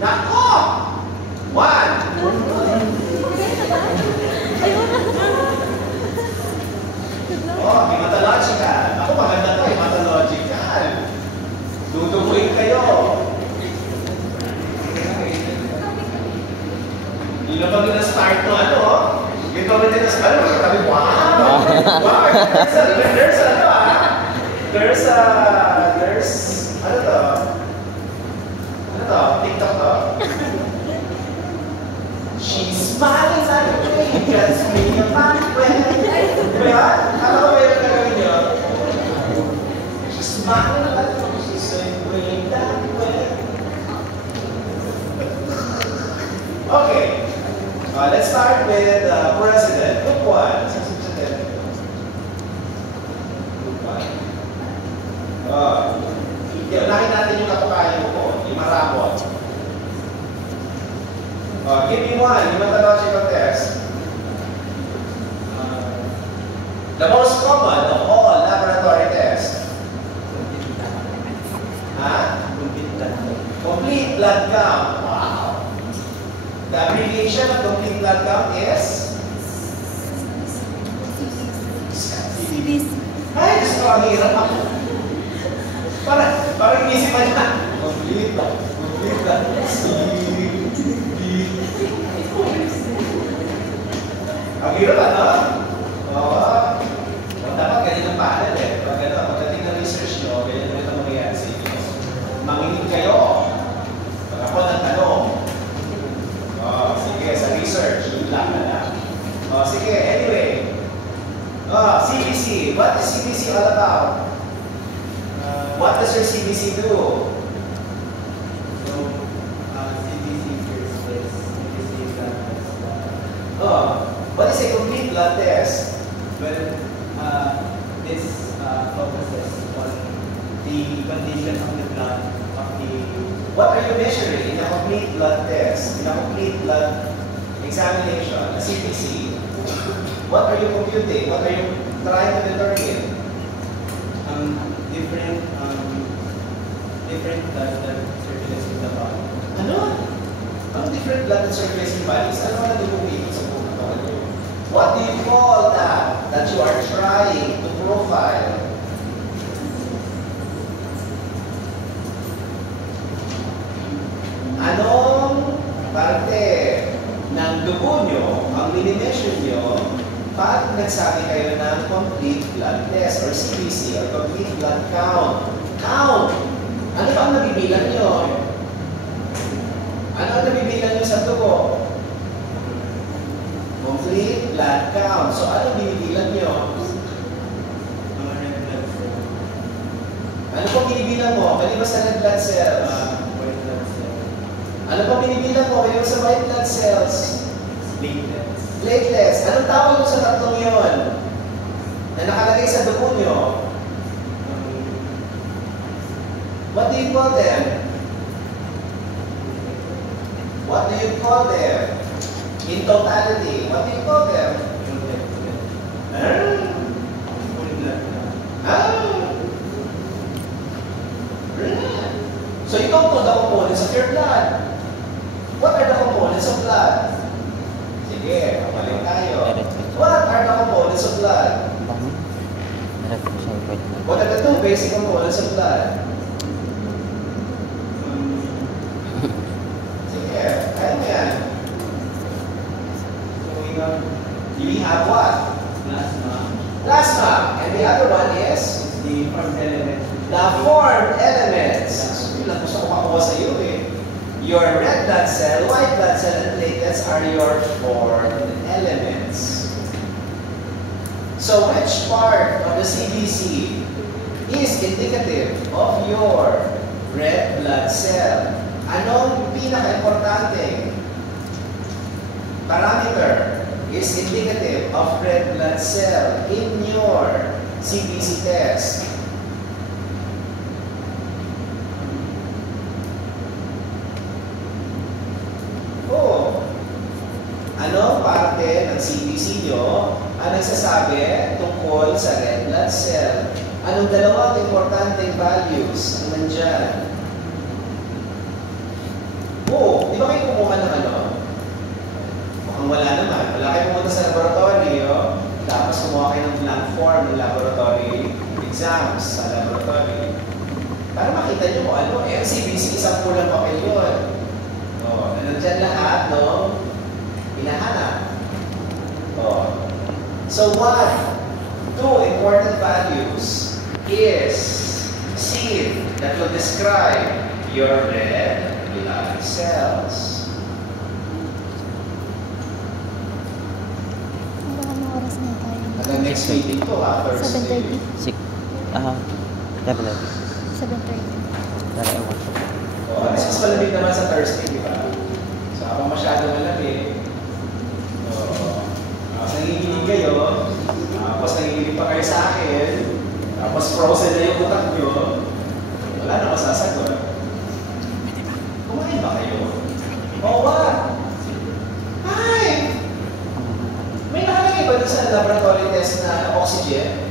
Nako! 1. Oh, hematological. Ako maganda to, hematological. Duduguin kayo. Hindi na pag na-start to ano, hindi pa rin na-start, sabi, wow! Wow! There's ano to? Ano to? TikTok to? She's smiling at me, just me a pathway. Diba? Ano ba yung gagawin niyo? She's smiling at me, she's saying that way. Okay. Let's start with President. Group 1. Group 1. Unahin natin yung katukayo ko. Yung marabot. Give me one. Yung methodological test. The most common of all laboratory tests. Complete blood count. Wow. The abbreviation of complete blood count is? CBC. Ay, gusto ko ang hirap ako. Parang inisip mo niya. Complete blood. Ang hirap ano? Oo. Dapat ganyan ang panel eh. Pagdating ng research nyo, ganyan naman ang mangyayari sa inyo. Manginig kayo. Pag ako ng tanong. Sige, sa research, yun lang na lang. Sige, anyway. CBC. What is CBC all about? What does your CBC do? CBC first place. CBC is What is a complete blood test? well, this focuses on the condition of the blood of the. What are you measuring in a complete blood test? In a complete blood examination, a CBC? What are you computing? What are you trying to determine? Different blood that circulates in the body. Ano? Ang different blood that circulates in bodies, ano na dumugin sa buong katawan nyo? What do you call that you are trying to profile? Anong parte ng dugo nyo ang minimeasure nyo pag nagsabi kayo ng complete blood test or CBC or complete blood count? Count! Ano ba ang nabibilang nyo? Ano ang nabibilang nyo sa dugo? Complete blood count. So, ano binibilang nyo? Mga red blood cells. Ano pong binibilang mo? Maliban sa red blood cells? White blood cells. Ano pong binibilang mo? Maliban sa white blood cells? Platelets. Platelets. Anong tawag mo sa tatlong yun? Na nakalagay sa dugo nyo? What do you call them? What do you call them? In totality, what do you call them? So you don't know the components of your blood. What are the components of blood? Sige, pabalik tayo. What are the components of blood? What are the two basic components of blood? Sige, kaya mo yan. We have what? Plasma. Plasma. And the other one is? The formed elements. The formed elements. Yun lang gusto ko makuha sa iyo eh. Your red blood cell, white blood cell, and platelets are your formed elements. So which part of the CBC is indicative of your red blood cell? Anong pinaka-importante parameter is indicative of red blood cell in your CBC test? Ano parte ng CBC nyo ang nagsasabi tungkol sa red blood cell? Anong dalawang importanteng values ang nandyan? pumunta sa laboratory, tapos kumuha kayo ng blank form ng laboratory exams sa laboratory. Para makita nyo kung ano, ang CBC, isang pulang papel yun. Nandiyan lahat, hinahanap. So what? Two important values is seed that will describe your red blood cells. Anong oras na tayo? Hanggang next meeting to, Thursday. 7:30. 7:30. At least mas malamig naman sa Thursday, di ba? So, kapag masyado malamig, tapos nanginginig kayo, tapos nanginginig pa kayo sa akin, tapos frozen na yung utak nyo, wala na masasagot. Kumain ba kayo? What? Hi! May nakalagay ba doon sa laboratory test na oxygen?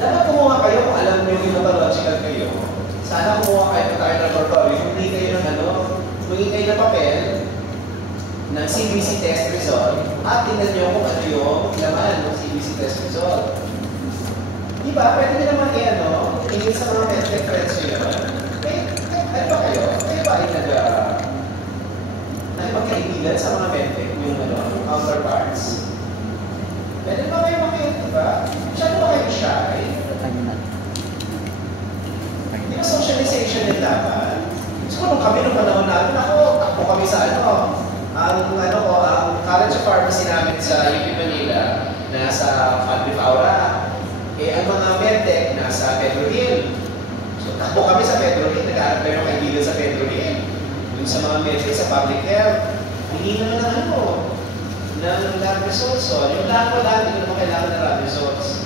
Dapat kumuha kayo kung alam nyo yung hematological kayo. Sana kumuha kayo ng tayo laboratory, hindi kayo ng humingi kayo ng papel ng CBC test result at tingnan nyo kung ano yung laman ng CBC test result. Diba? Pwede nyo naman tingin sa mga medtech friends nyo naman. Ano ba kayo? Kayo ba ay magkaibigan sa mga medtech yung counterparts? Pwede ba kayo makinig, diba? Masyado ba kayo shy? Hindi ba socialization yung dapat? Siguro nung panahon natin, takbo kami sa ang College of Pharmacy namin sa UP Manila, nasa Padre Paula. Ang mga medtech nasa Pedro Hill. So takbo kami sa Pedro Hill, nag-aaral kayo ng kaibigan sa Pedro Hill. Yung sa mga medtech sa public health, hindi naman ng lab results. Yung lab ko lang, hindi naman kailangan ng lab results.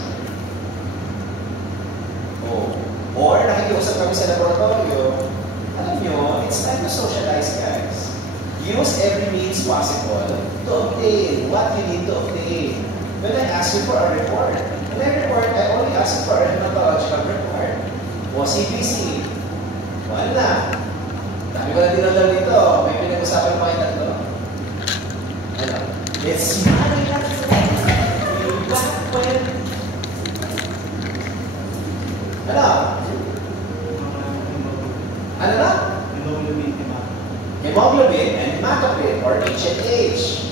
Or nakikiusap kami sa laboratorio, alam nyo, it's time to socialize, guys. Use every means possible to obtain what you need to obtain. When I ask you for a report, I only ask you for a hematological report. O CBC. Wala. Dami ko na dinadal dito. May pinag-usapan pa kayo tatlo. It's money that's Ano na? Hemoglobin and hematocrit or H&H.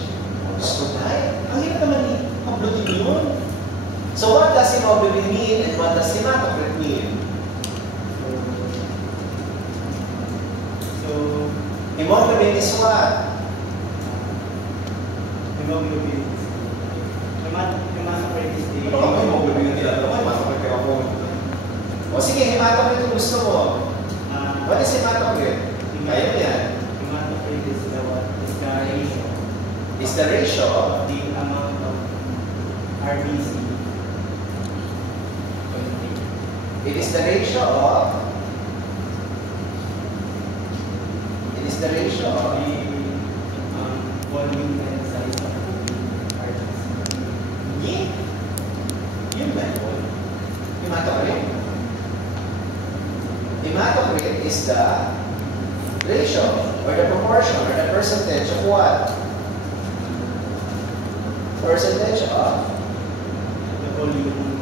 Gusto tayo. Ang hirap naman pablutin yun. So what does hemoglobin mean and what does hematocrit mean? So, hemoglobin is what? hemoglobin is hematocrit is the... Ano ka ba hemoglobin yung tinatawag? Hematocrit ka ako. O sige, hematocrit yung gusto mo. What is hematocrit? Kaya mo yan. Hematocrit is the ratio. Is the ratio of the amount of RBC. It is the ratio of the volume and size of the RBC. Yun ba yun? Hematocrit? Hematocrit is the ratio or the proportion or the percentage of what? Percentage of The volume.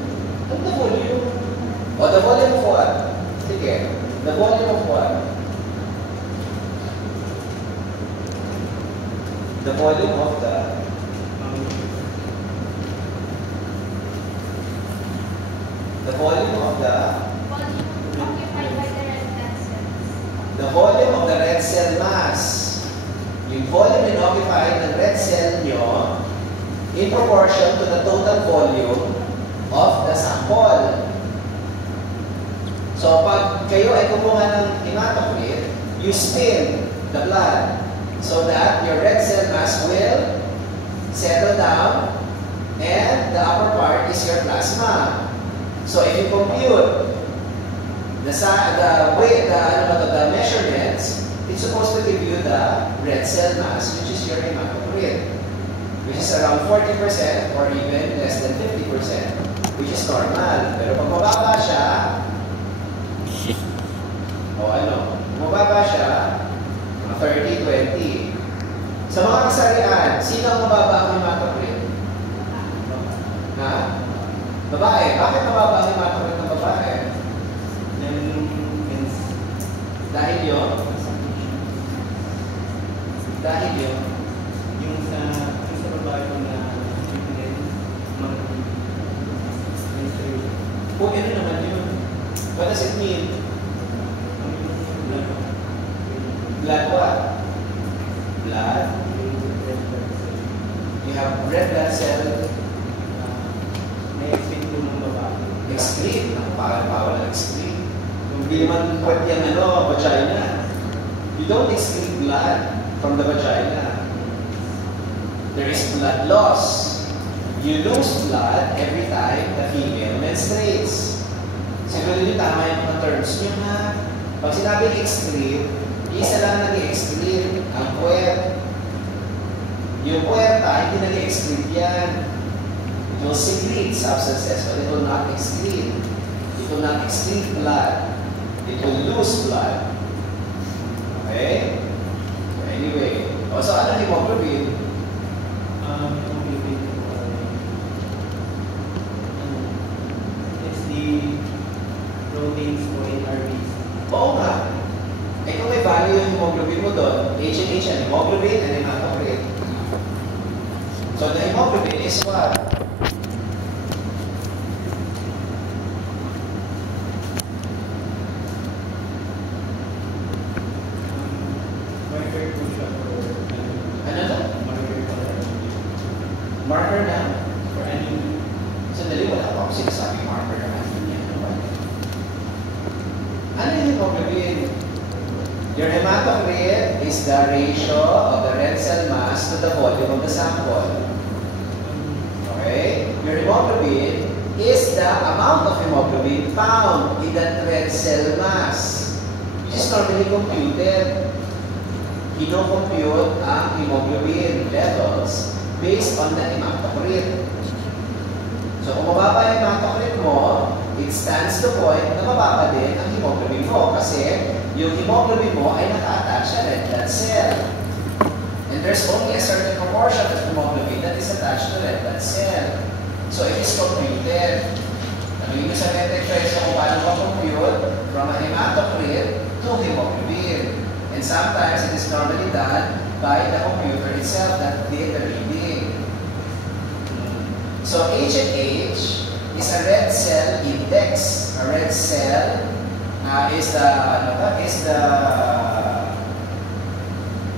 the volume. O the volume of what? Sige. The volume of what? The volume of the volume of the volume of the red cell mass. Yung volume inoccupied ng red cell nyo in proportion to the total volume of the sample. So, pag kayo ay kumuha ng hematocrit, you spin the blood so that your red cell mass will settle down and the upper part is your plasma. So, if you compute the measurements, it's supposed to give you the red cell mass, which is your hematocrit, which is around 40% or even less than 50%, which is normal. Pero pag mababa siya, mababa siya, mga 30, 20. Sa mga kasarian, sino ang mababa ang hematocrit? Ha? Babae. Bakit mababa ang hematocrit ng babae? Dahil yun? Dahil yun? Yung sa babae ko na Kung ano naman yun? What does it mean? Blood what? Blood? You have red blood cell. na-excrete ko ng babae. Excrete. Ang bawal ang excrete. Hindi naman pwede yung vagina. You don't excrete blood from the vagina. There is blood loss. You lose blood every time the female menstruates. Siguro yun tama yung mga terms nyo ha. Pag sinabing excrete, isa lang nag-excrete, ang puwet. Yung puwerta, hindi nag-excrete yan. It will secrete substances, but it will not excrete. It will not excrete blood. It will lose blood. Okay? So anyway. So ano hemoglobin? It's the proteins for ARBs. Oo nga. Eh kung may value yung hemoglobin mo doon, H and H, hemoglobin and hematocrit. So the hemoglobin is what? Marker po siya for Ano to? marker for Marker na? for anemia. Sandali, wala pa ako sinasabing marker naman. Ano yung hemoglobin? Your hematocrit is the ratio of the red cell mass to the volume of the sample. Okay? Your hemoglobin is the amount of hemoglobin found in that red cell mass, which is normally computed. Kino-compute ang hemoglobin levels based on the hematocrit. So kung mababa yung hematocrit mo, it stands to point na mababa din ang hemoglobin mo kasi yung hemoglobin mo ay naka-attach sa red blood cell. And there's only a certain proportion of hemoglobin that is attached to red blood cell. So it is computed. Tanungin nyo sa metexpression kung paano ma-compute from a hematocrit to hemoglobin. And sometimes it is normally done by the computer itself that did the reading. So H and H is a red cell index. A red cell is the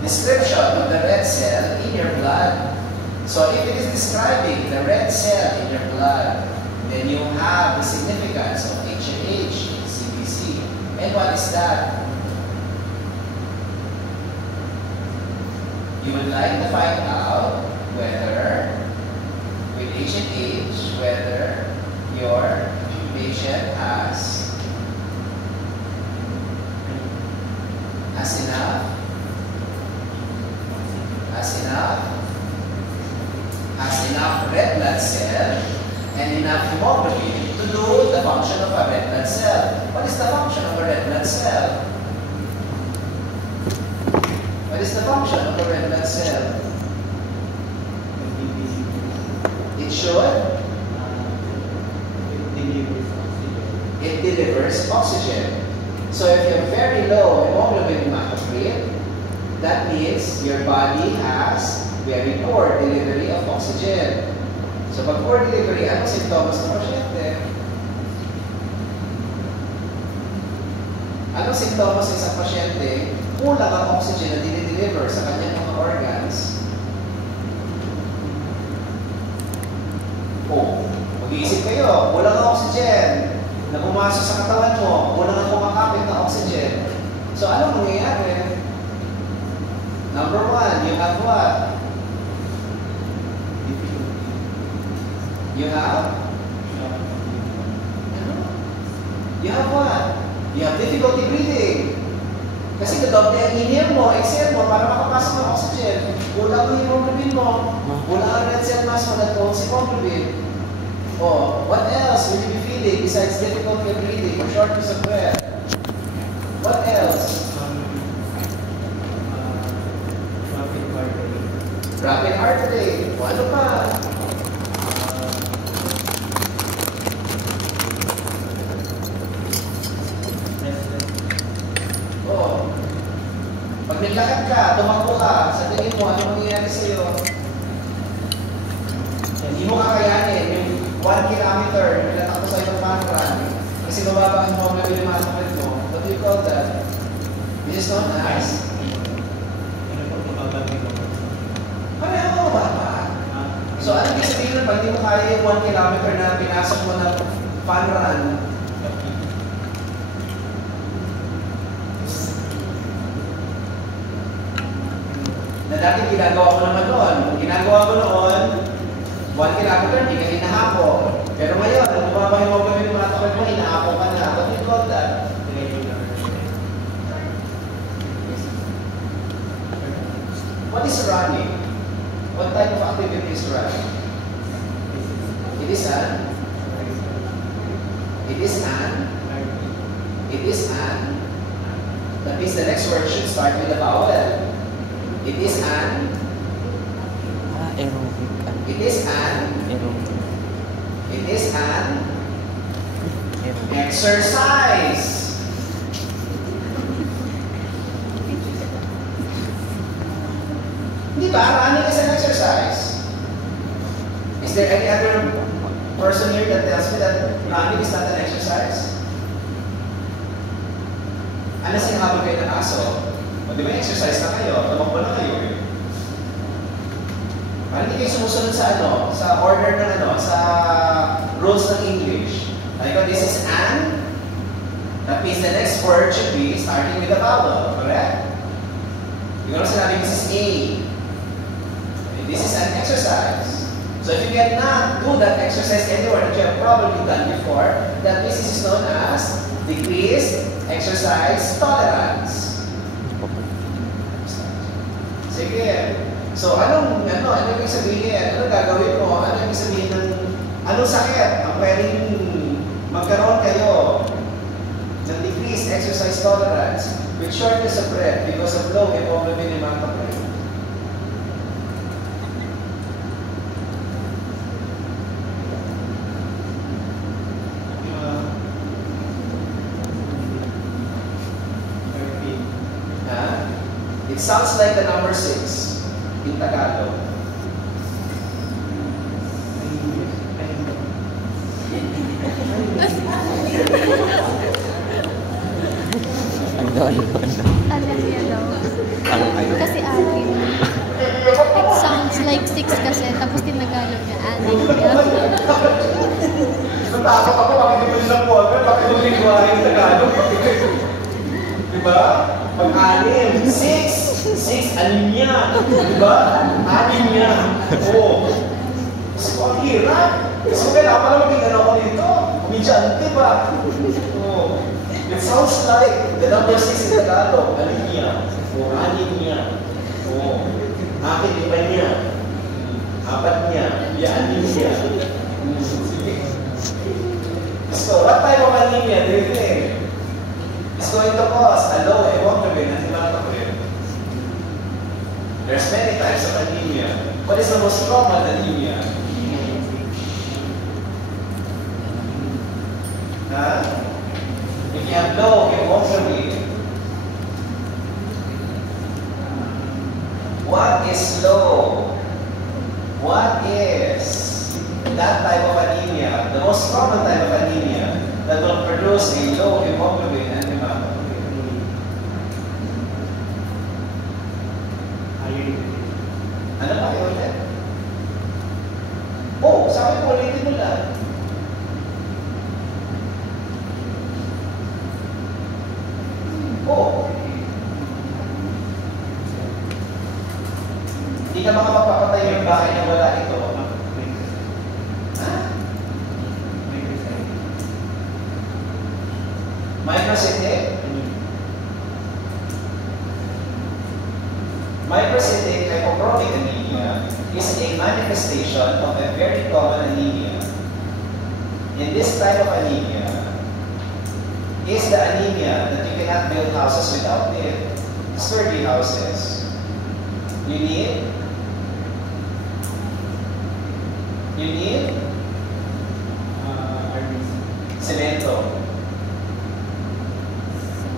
description of the red cell in your blood. So if it is describing the red cell in your blood, then you have the significance of H and H, CBC. And what is that? You would like to find out whether with H and H, whether your patient has enough red blood cell and enough hemoglobin to do the function of a red blood cell. What is the function of a red blood cell? What is the function of a red blood cell? It should? It delivers oxygen. So if you have very low hemoglobin hematocrit, that means your body has very poor delivery of oxygen. So pag poor delivery, ano sintomas ng pasyente? Anong sintomas ng isang pasyente? Kulang ang oxygen na dinideliver sa kanyang mga organs. Oh, mag-iisip kayo, kulang ang oxygen na pumasok sa katawan mo, kulang ang kumakapit na oxygen. So anong mangyayari? Number one, you have what? You have? You have what? You have difficulty breathing. Kasi kadoble ang inhale mo, exhale mo para makapasok ng oxygen. Kulang ang hemoglobin mo. Kulang ang red cell mass mo that holds hemoglobin. Oh, what else will you be feeling besides difficulty of breathing or shortness of breath? What else? Rapid heart rate. ano pa? Oo. Pag naglakad ka, tumakbo ka, sa tingin mo, ano mangyayari sa'yo? Hindi mo kakayanin yung 1 kilometer, nilatakbo sa'yo ng fun run, kasi mababa ang hemoglobin yung masakit mo. What do you call that? This is known as? Pareho mo ba? So, ano yung sabihin nun, pag di mo kaya yung 1 kilometer na pinasok mo ng fun run, na dati ginagawa ko naman noon. Ginagawa ko noon, 1 kilometer, hindi ka hinahapo. Pero ngayon, kung bumaba yung hemoglobin ng mga takot mo, hinahapo ka na. What do you call that? What is running? What type of activity is running? It is an? It is an? It is an? That means the next word should start with a vowel. It is an? Aerobic. It is an? Aerobic. It is an? Aerobic. Exercise! Di ba? Running is an exercise. Is there any other person here that tells me that running is not an exercise? Ano sinahabol kayo ng aso? O di ba exercise na kayo? Tumakbo na kayo eh. Parang hindi kayo sumusunod sa ano? Sa order ng ano? Sa rules ng English. Like, this is an. That means the next word should be starting with a vowel. Correct? Yung ano sinabi, this is A. This is an exercise. So if you cannot do that exercise anywhere that you have probably done before, that this is known as decreased exercise tolerance. Sige. So ano ibig sabihin? Ano gagawin mo? Ano ibig sabihin ng anong sakit ang pwedeng magkaroon kayo ng decreased exercise tolerance with shortness of breath because of low hemoglobin hematocrit? It sounds like the number 6 in Tagalog. Anemia daw. Kasi anim. It sounds like 6 kasi, tapos tinagalog niya, anemia. Natakot ako, bakit di ba nila po agad? Bakit yung lingwahe yung Tagalog? Diba? Pag-anim, 6, anemia. Diba? Anemia. Oo. So, ang hirap. So, kailangan pala maging ano ko dito. Kumidyante ba? Oo. It sounds like the number 6 in Tagalog. Anemia. O, anemia. Oo. Akin, iba niya. Apat niya. Anemia. Sige. So, what type of anemia do you think is going to cause a low hemoglobin and hematocrit? There's many types of anemia. What is the most common anemia? Huh? If you have low hemoglobin, what is low? What is that type of anemia, the most common type of anemia that will produce a low hemoglobin and hematocrit? Ano pa kayo ulit? Oh, sabi ko ulitin mo lang. Oh. Hindi ka makapagpapatay yung bahay na wala ito. Microcytic? Microcytic hypochromic anemia is a manifestation of a very common anemia. In this type of anemia is the anemia that you cannot build houses without it. Sturdy houses. You need You need RBC. cemento.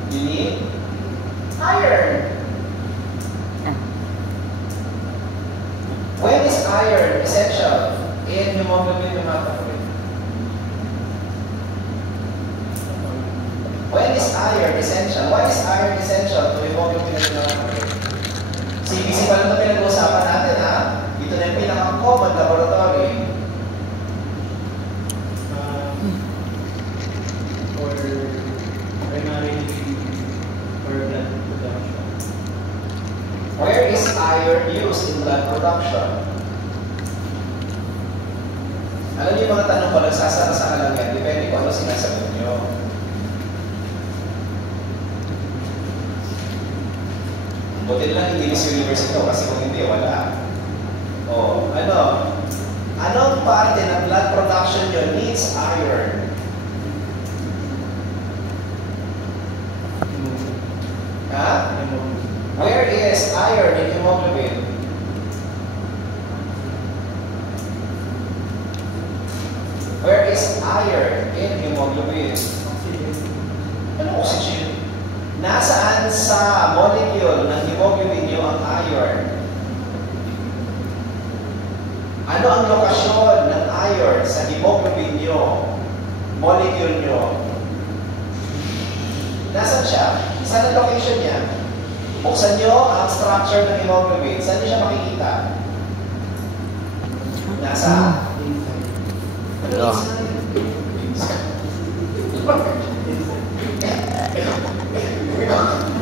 You need iron. When is iron essential in hemoglobin hematocrit? When is iron essential? Why is iron essential to hemoglobin hematocrit? CBC pa lang ito pinag-uusapan natin, ha? Ito na yung pinaka-common laboratory. For primarily for blood production. Where is iron used in blood production? Alam niyo yung mga tanong ko, nagsasaka lang yan. Depende kung ano sinasagot niyo. Buti lang hindi Miss Universe ito kasi kung hindi, wala. O, ano? Anong parte ng blood production niyo needs iron? Ha? Where is iron in hemoglobin? Where is iron in hemoglobin? Ano oxygen? Nasaan sa molecule ng hemoglobin niyo ang iron? Ano ang lokasyon ng iron sa hemoglobin niyo? Molecule niyo? Nasaan siya? Saan ang location niya? Buksan niyo ang structure ng hemoglobin. Saan niyo siya makikita? Nasa? Hello.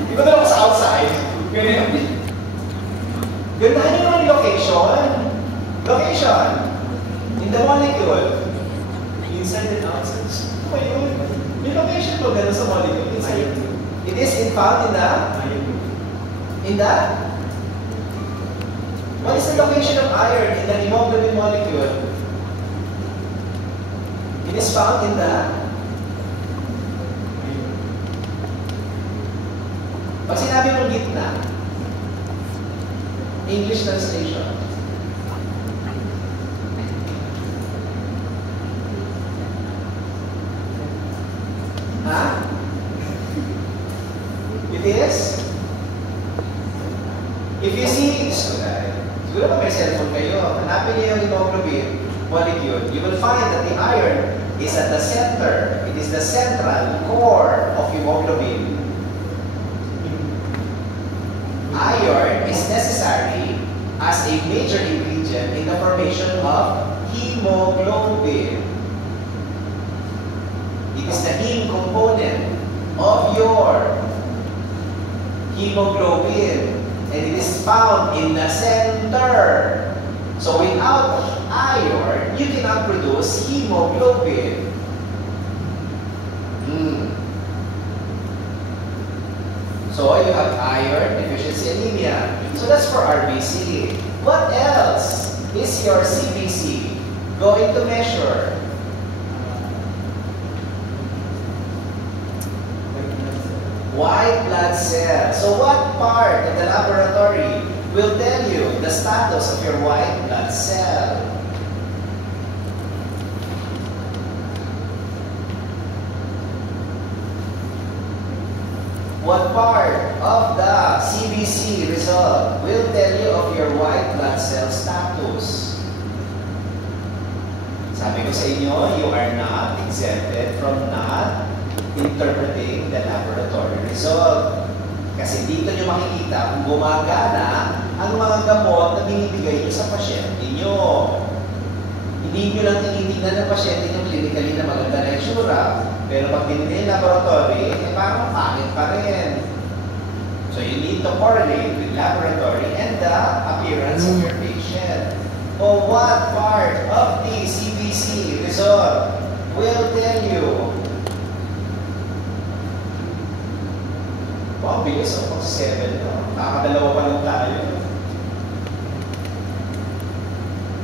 Di ba doon ako sa outside? Gandahan niyo naman yung location. Location. In the molecule. Inside and outside. Ano ba yun? Yung location ko gano'n sa molecule. Inside. It is found in the? What is the location of iron in the hemoglobin molecule? It is found in the? Pag sinabi mong gitna, English translation. Ha? It is? If you see, siguro pa may cellphone kayo, hanapin niyo yung hemoglobin molecule, you will find that the iron is at the center. It is the central core of hemoglobin. Iron is necessary as a major ingredient in the formation of hemoglobin. It is the heme component of your hemoglobin, and it is found in the center. So without iron, you cannot produce hemoglobin. So you have iron deficiency anemia. So that's for RBC. What else is your CBC going to measure? White blood cell. So what part of the laboratory will tell you the status of your white blood cell? What part of the CBC result will tell you of your white blood cell status? Sabi ko sa inyo, you are not exempted from not interpreting the laboratory result. Kasi dito nyo makikita kung gumagana ang mga gamot na binibigay nyo sa pasyente nyo. Hindi nyo lang tinitingnan ng pasyente nyo clinically na maganda na itsura. Pero pag tinignan yung laboratory, parang pangit pa rin. So you need to correlate with laboratory and the appearance of your patient. O what part of the CBC result will tell you? Wow, bilis ako sa 7 na. Nakakadalawa pa lang tayo.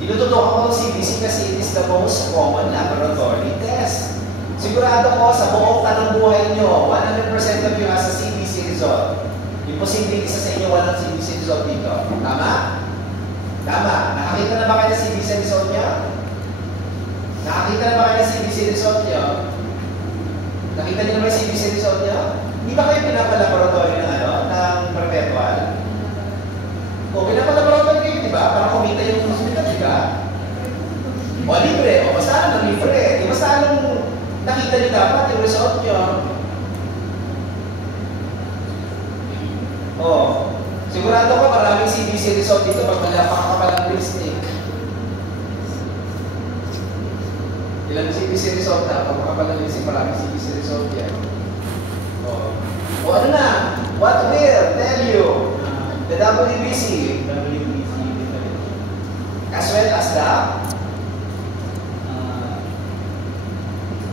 Tinututukan ko ng CBC kasi it is the most common laboratory test. Sigurado ko sa buong tanong buhay nyo, 100% of you has a CBC result. Imposible isa sa inyo walang CBC result dito. Tama? Tama. Nakakita na ba kayo ng CBC result niya? Nakakita na ba kayo ng CBC result nyo? Nakita niyo na ba yung CBC result nyo? Di ba kayo pinapalaboratory ng ng perpetual? O, pinapalaboratory kayo, di ba? Para kumita yung hospital, di ba? O, libre. O, basta alam na libre. Di basta alam nakita niyo dapat yung result nyo. O, sigurado ko maraming CBC result dito pag napakakapalang lipstick. Ilang CBC result na, pag makapalang lipstick, maraming CBC result yan. O ano na? What will tell you the WBC? As well as the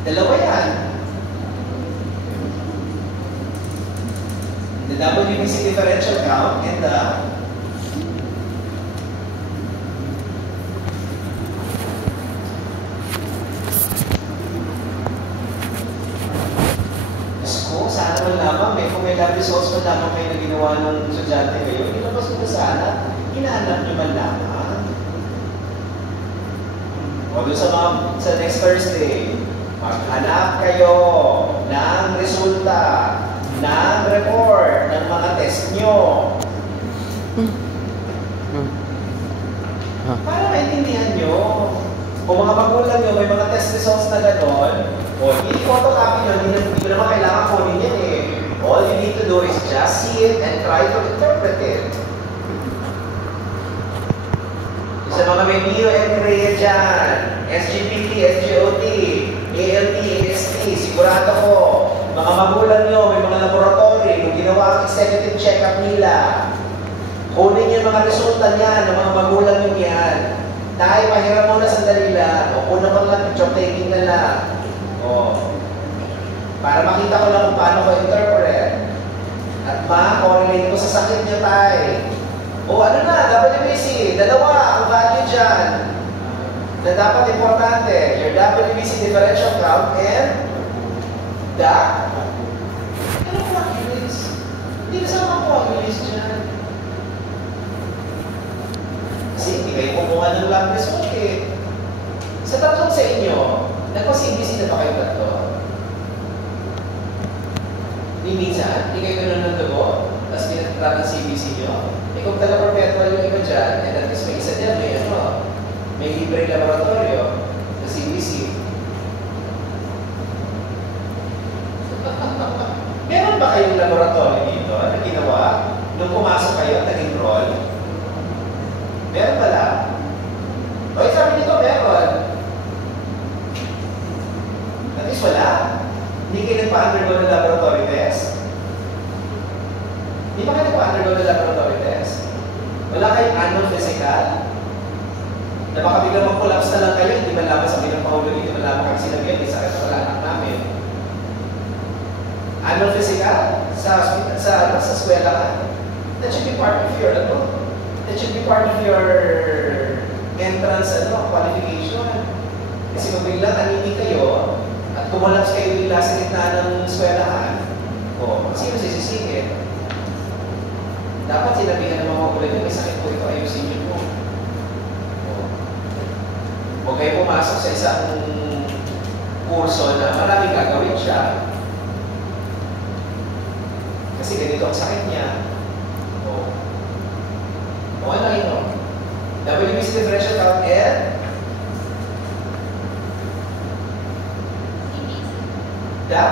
dalawa yan. The WBC differential count and the sana man lamang, kung may lab results man lamang kayo na ginawa ng estudyante kayo, ilabas ko sana, hinahanap nyo man lamang. O doon sa next Thursday, maghanap kayo ng resulta, ng report, ng mga test nyo. Para maintindihan nyo, kung mga magulang nyo, may mga test results na gano'n, o i-photocopy nyo, hindi naman kailangan kunin yan eh. All you need to do is just see it and try to interpret it. Sa mga may Bio and Crea dyan, SGPT, SGOT, ALT, AST, sigurado ko, mga magulang nyo, may mga laboratory, kung ginawa ang executive check-up nila, kunin yung mga resulta niyan, ng mga magulang nyo yan. Tayo, mahirap muna sandali lang. O kung naman lang, picture taking na lang. O, para makita ko lang kung paano ko interpret. At ma-correlate ko sa sakit niya tayo. O ano na, WBC, dalawa ang value dyan na dapat importante. Your WBC differential count and the coagulase. Hindi kasama coagulase dyan. Kasi hindi kayo kumuha ng lab result eh. Sa tatlong sa inyo, nagpa-CBC na ba kayo tatlo? Hindi minsan, hindi kayo ganun ng dugo, tapos pinatatra ng CBC nyo. Eh kung taga-perpetual yung iba dyan, and at least may isa dyan, may libre laboratorio na CBC. Meron ba kayong laboratory dito na ginawa nung pumasok kayo at nag-enroll? Meron pala? O, sabi nito, meron. At least wala. Hindi kayo nagpa-undergo ng laboratory test. Hindi ba kayo nagpa-undergo ng laboratory test? Wala kayong annual physical? Na baka biglang mag-collapse na lang kayo, hindi man lamang sabi ng Paulo, hindi man lamang kami sinabihan, may sakit na wala anak namin. Annual physical? Sa eskwela ka? That should be part of your, that should be part of your entrance qualification. Kasi kung biglang nanini kayo at kumulaps kayo bigla sa gitna ng eskwelahan, sino sisisingit? Dapat sinabihan ng mga magulang nyo, may sakit po ito, ayusin nyo po. Huwag kayo pumasok sa isang kurso na maraming gagawin siya. Kasi ganito ang sakit niya. Ano yun? WBC differential count and the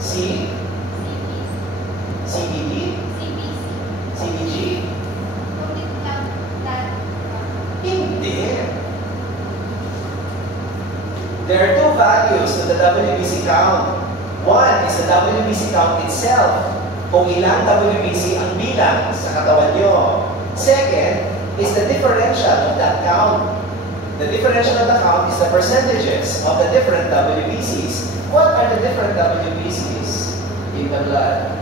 C CBD CBG hindi. There are two values to the WBC count. One is the WBC count itself, kung ilang WBC ang bilang sa katawan nyo. Second is the differential of that count. The differential of the count is the percentages of the different WBCs. What are the different WBCs in the blood?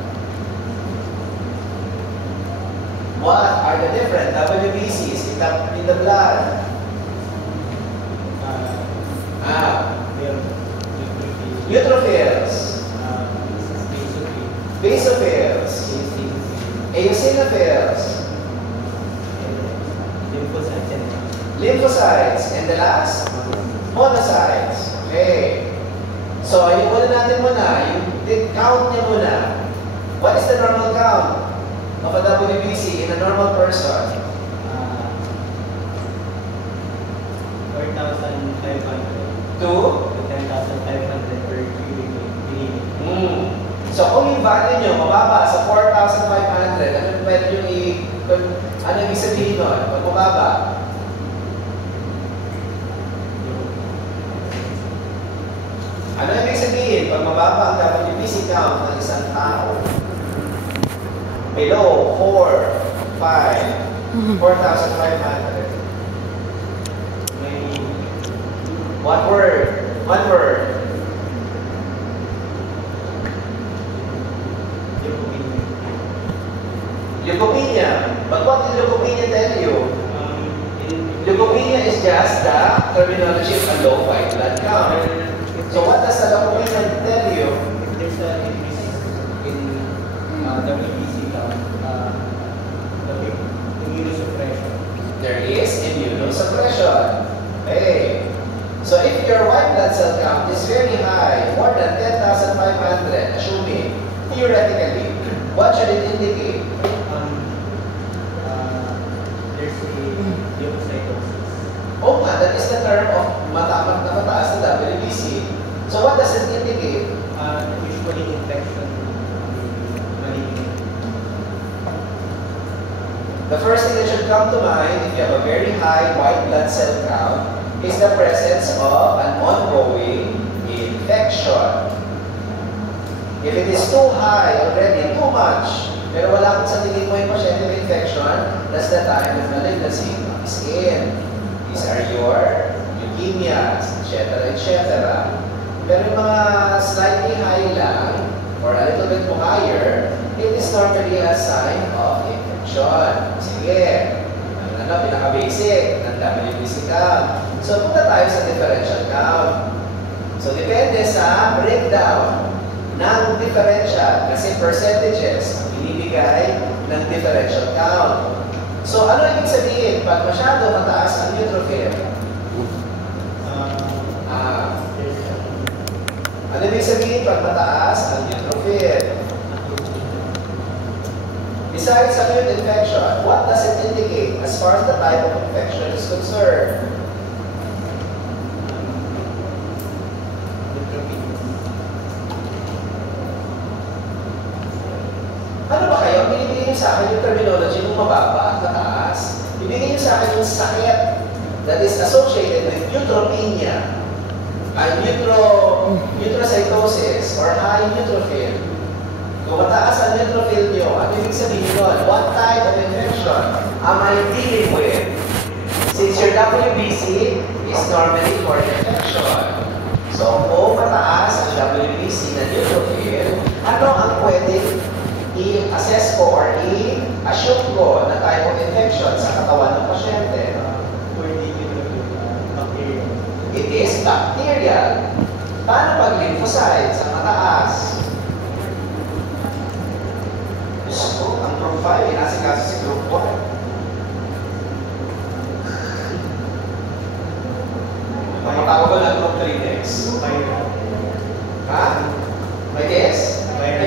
What are the different WBCs in the blood? Neutrophils, basophils, eosinophils, Lymphocytes. And the last? Monocytes. Okay. So, yung muna natin yung count niya muna. What is the normal count of a WBC in a normal person? 4,500 to 10,500 per unit. So kung yung value nyo mababa sa 4,500, ano pwede nyo ano ibig sabihin nun? Pag mababa? Ano ibig sabihin? Pag mababa ang WBC count ng isang tao? Below 4,500. One word. Leukopenia. But what did leukopenia tell you? Leukopenia is just the terminology of a low white blood count. So what does the leukopenia tell you? If there's a increase in WBC count, the immunosuppression. There is immunosuppression. Okay. So if your white blood cell count is very high, more than 10,500, assuming, theoretically, what should it indicate? There's a leukocytosis. Oh nga, that is the term of mataas na WBC. So what does it indicate? Usually infection, malignant. The first thing that should come to mind if you have a very high white blood cell count is the presence of an ongoing infection. If it is too high already, too much, pero wala kang sa tingin mo yung pasyente may infection, that's the time that malignancy comes in. These are your leukemias, etc., etc. Pero yung mga slightly high lang, or a little bit higher, it is normally a sign of infection. Sige, pinaka-basic ng WBC count. So, punta tayo sa differential count. So, depende sa breakdown ng differential kasi percentages ang binibigay ng differential count. So, ano ibig sabihin? Pag masyado mataas ang neutrophil, ano ibig sabihin pag mataas ang neutrophil? Besides acute infection, what does it indicate as far as the type of infection is concerned? Ano ba kayo? Binibigay niyo sa akin yung terminology ng mababa at mataas. Ibigay niyo sa akin yung sakit that is associated with neutropenia, neutrocytosis, or high neutrophil. Kung mataas ang neutrophil niyo, ano ibig sabihin nun? What type of infection am I dealing with? Since your WBC is normally for infection. So, kung mataas ang WBC na neutrophil, ano ang pwedeng i-assess ko or i-assume ko na type of infection sa katawan ng pasyente? It is bacterial. Paano pag lymphocytes ang mataas? Gusto, ang group 5, inasikaso si group 1. Mamatawag ko na group 3 next. Ha? It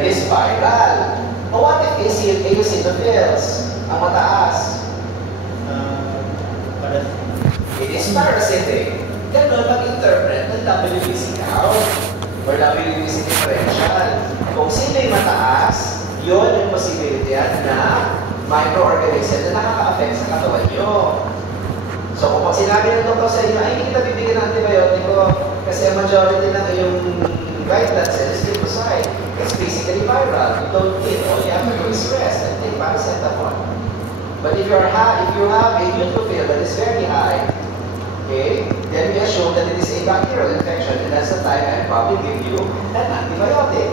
is viral. But what if eosinophils ang mataas? It is parasitic. Ganun mag-interpret ng WBC count or WBC differential. Kung sino yung mataas, yun yung posibilidad na microorganism na nakaka-affect sa katawan nyo. So kung pag sinabi ng doktor sa inyo, ay hindi kita bibigyan ng antibiotiko kasi ang majority ng iyong white blood cell is lymphocyte. It's basically viral. You don't need, all you have to do is rest and take paracetamol. But if you have a neutrophil that is very high, okay, then we assume that it is a bacterial infection, and that's the time I'll probably give you an antibiotic.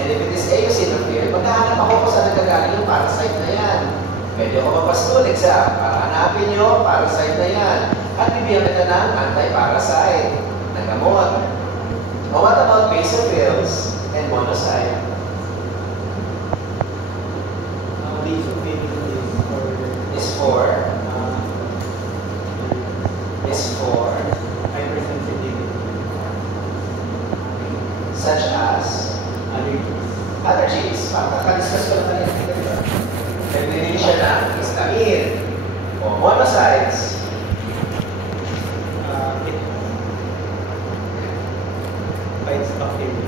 And if it is eosinophil, maghahanap ako kung saan nagagaling yung parasite na yan. Pwede ako magpastulik para hanapin nyo, parasite na yan. At bibigyan kita ng anti-parasite na gamot. Or what about basophils and monocyte? Basophil is for allergies. Kakadiscuss ko lang kanina. Nag-release siya ng histamine. O, monocytes. Fights bacteria.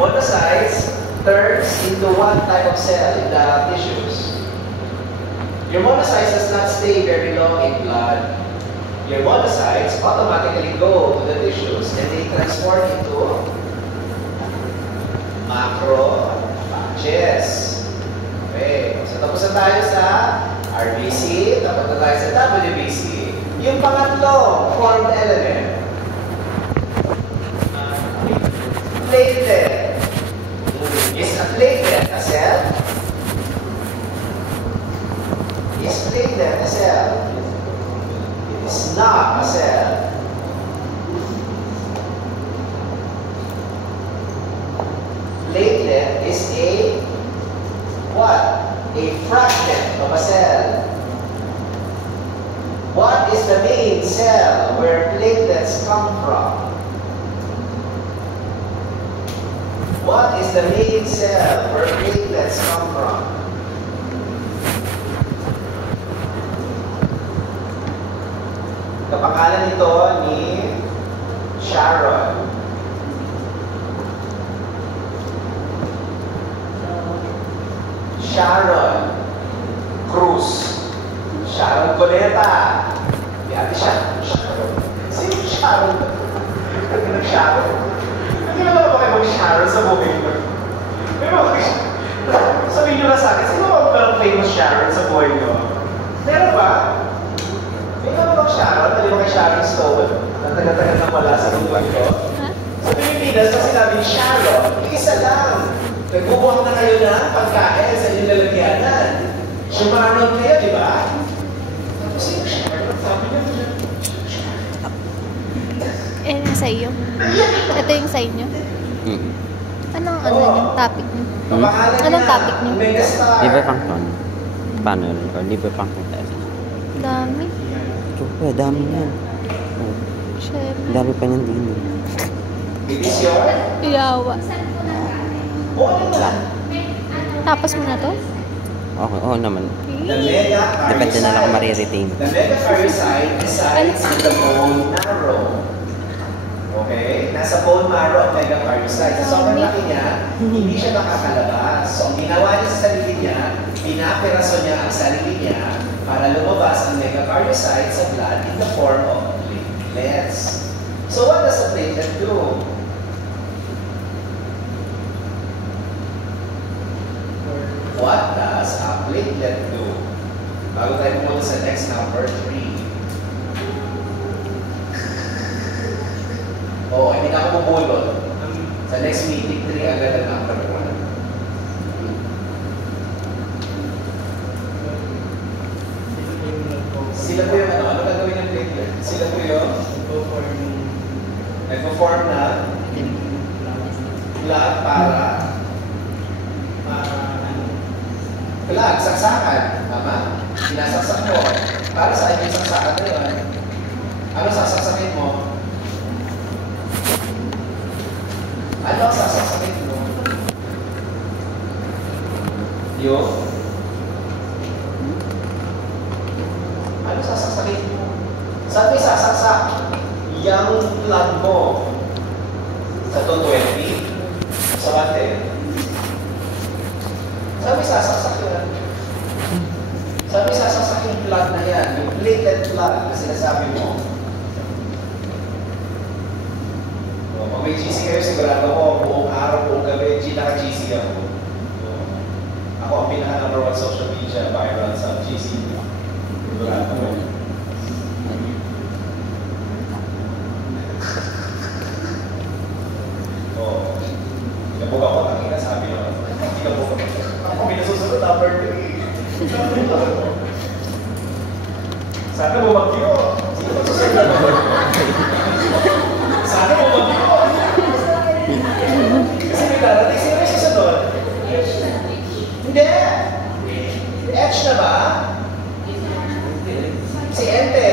Monocytes turns into one type of cell in the tissues. Your monocytes does not stay very long in blood. Your monocytes automatically go to the tissues and they transform into macrophages. Okay, so tapos na tayo sa RBC, tapos na tayo sa WBC. Yung pangatlong formed element, platelet. Is a platelet a cell? Is platelet a cell? It is not a cell. Platelet is a what? A fragment of a cell. What is the main cell where platelets come from? What is the main cell where platelets come from? Kapangalan nito ni Sharon. Sharon Cruz. Sharon Coleta. Di ate Sharon. Sino Sharon? Sharon? Hindi naman ba kayo mag-Sharon sa buhay mo? Sabihin nyo na sa akin, sino ba famous Sharon sa buhay nyo? Meron ba? May naman bang Sharon? Mali ba kay Sharon Stone? Ang taga-taga na wala sa buhay ko? Sa Pilipinas, kasi sinabing Sharon, isa lang. Nagbubuhang na kayo ng pagkain sa inyong lalagyanan. Sharon kayo, di ba? Sino Sharon? Sabi niya. Eh, nasa iyo. Ito yung sa inyo. Anong yung topic niyo? Anong topic niyo? Liver function. Paano yun? Liver function test. Dami. Siyempre, dami yan. Oh. Siyempre. Dami pa niyan din. Iyawa. Tapos mo na to? Okay, oo naman. The mega Depende na lang kung mariretain. The megakaryocyte resides in the bone marrow. Okay? Nasa bone marrow ang megakaryocyte. Sa sobrang laki niya, hindi siya nakakalabas. So, ang ginawa niya sa sarili niya, pinapiraso niya ang sarili niya para lumabas ang megakaryocyte sa blood in the form of platelets. So, what does a platelet do? What does a platelet do? Bago tayo pumunta sa next number 3. Oh, hindi na ako bubulot. Sa next meeting, 3 agad ang number 1. Sila po yung ano? Ano gagawin ng platelet? Sila po yung nagpo-form na blood para blood, saksakan. Tama? Sinasaksak mo. Para saan yung saksakan na yun? Ano sasaksakin mo? Ano ang sasaksakin mo? Yung? Ano sasaksakin mo? Saan may sasaksak? Yung blood mo. Sa 220? Sa 110? Sabi sasaksak yan. Sabi sasaksak yung blood na yan. Yung platelet blood na sinasabi mo. So, pag may GC kayo, sigurado ko, buong araw, buong gabi, naka-GC ako. So, ako ang pinaka-number 1 social media viral sa GC. Sigurado ko. Oh, kinabog ako, nakita sabi ko. Kinabog ako. Ako pinasusunod number 3. Sana bumagyo. Sino ba susunod na number 3? Sana bumagyo. Kasi may darating. Sino may susunod? Hindi. H na ba? Si Ente.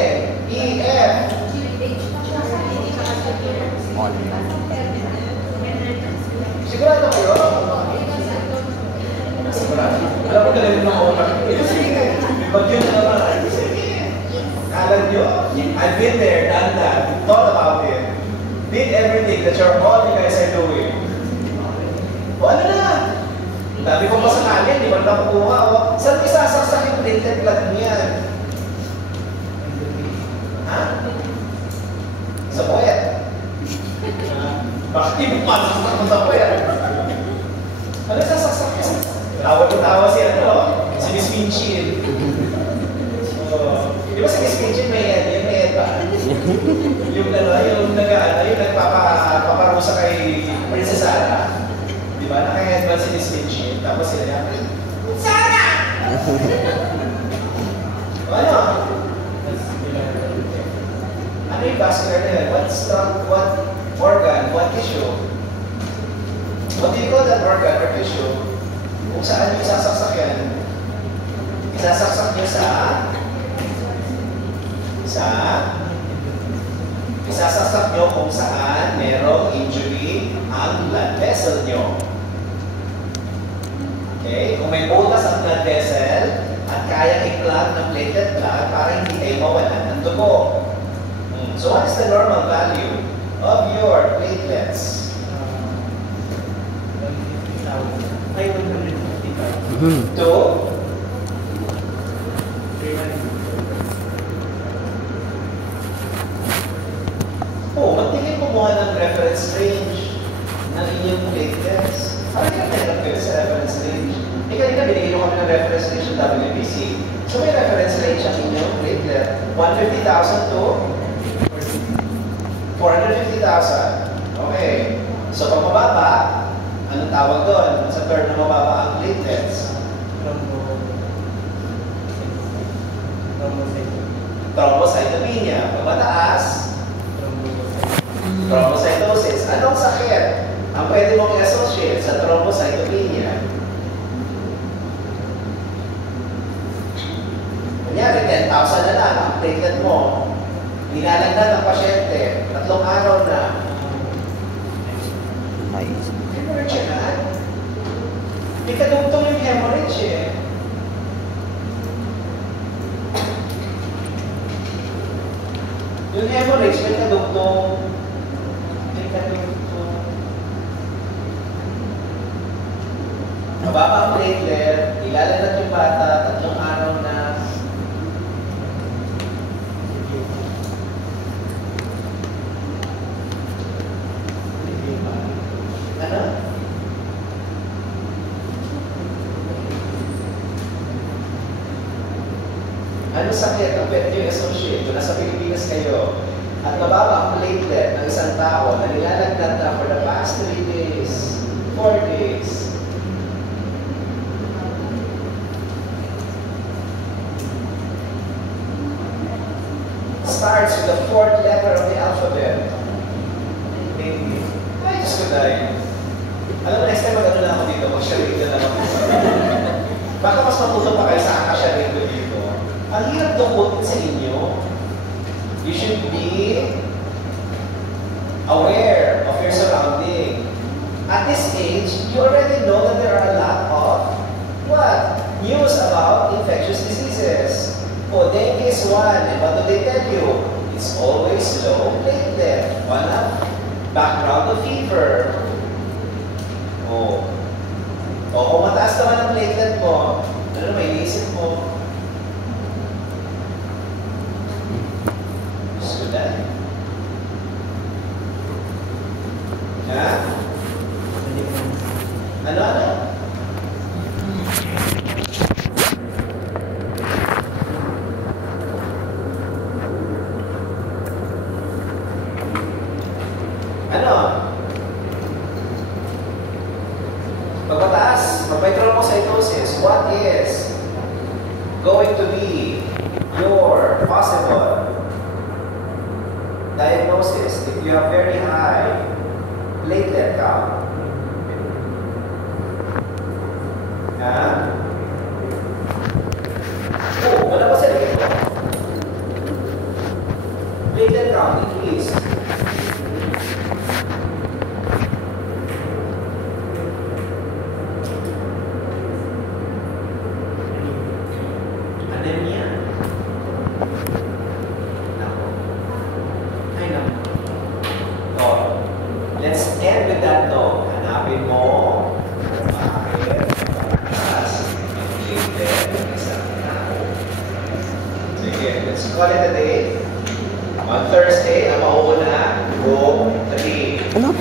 E, F. Si Sigurado kayo? Sigurado. Alam ko galing ng oras. Sige. Pag yun na naman. Alam nyo, I've been there, done that, thought about it. Did everything that all you guys are doing. O ano na? Dami ko pa sa kanya, di ba nakukuha? O, saan isasaksak yung printed blood niyan? Ha? Sa puwet. Bakit hindi mo masaksak mo sa puwet? Ano isasaksak niya? Tawa si si Miss Minchin. Di ba si Miss Minchin may head ba? Yung nagpaparusa kay Princess Sarah. Di ba? Naka-head ba si Miss Minchin? Tapos sila yan, Sarah! Ano? Ano yung vascular na yun? What organ? What tissue? What do you call that organ or tissue? Kung saan yung isasaksak yan? Isasaksak nyo isasaksak nyo kung saan merong injury ang blood vessel nyo. Okay? Kung may butas ang blood vessel at kaya i-clot ng platelet blood para hindi kayo mawalan ng dugo. So what is the normal value of your platelets? 150,000. To? Magtingin kumuha ng reference range ng inyong platelets. Parang hindi kayo sa reference range. Kanina binigyan nyo kami ng reference range ng WBC. So may reference range ang inyong platelet. 150,000 to 450,000. Okay. So pag mababa, anong tawag doon? Sa term na mababa ang platelets? Thrombocytopenia. Pag mataas, thrombocytosis. Anong sakit ang pwede mong i-associate sa thrombocytopenia? Kunyari, 10,000 na lang ang platelet mo. Nilalagnan ng pasyente, 3 araw na. Hemorrhage yan. Hindi ka dugtong yung hemorrhage eh. Yung hemorrhage, may kadugtong. Mababa ang platelet, ilalanat yung bata, 3 araw na. Ano? Ano sakit ang pwede nyo associate? Kung nasa Pilipinas kayo, at mababa ang platelet ng isang tao na nilalagnat na for the past 3 days, 4 days. Starts with the 4th letter of the alphabet. Ay, Diyos ko dahil. Alam mo, next time magano na ako dito, mag-sharing na lang ako. Baka mas matuto pa kayo sa akasyaring ko dito. Ang hirap tungkol sa inyo. You should be aware of your surrounding. At this age, you already know that there are a lot of what? News about infectious diseases. Oh, dengue is one. And what do they tell you? It's always low platelet. One background of fever. Oh. O kung mataas naman ang platelet mo, ano may iisip mo? Sudan. Ha? Ano? Pag mataas, pag may thrombocytosis, what is going to be your possible diagnosis if you have very high platelet count? Ha? Oh, wala ba sa likod? Platelet count increase. call it a day. On Thursday, ang mauuna, go 3. Ano?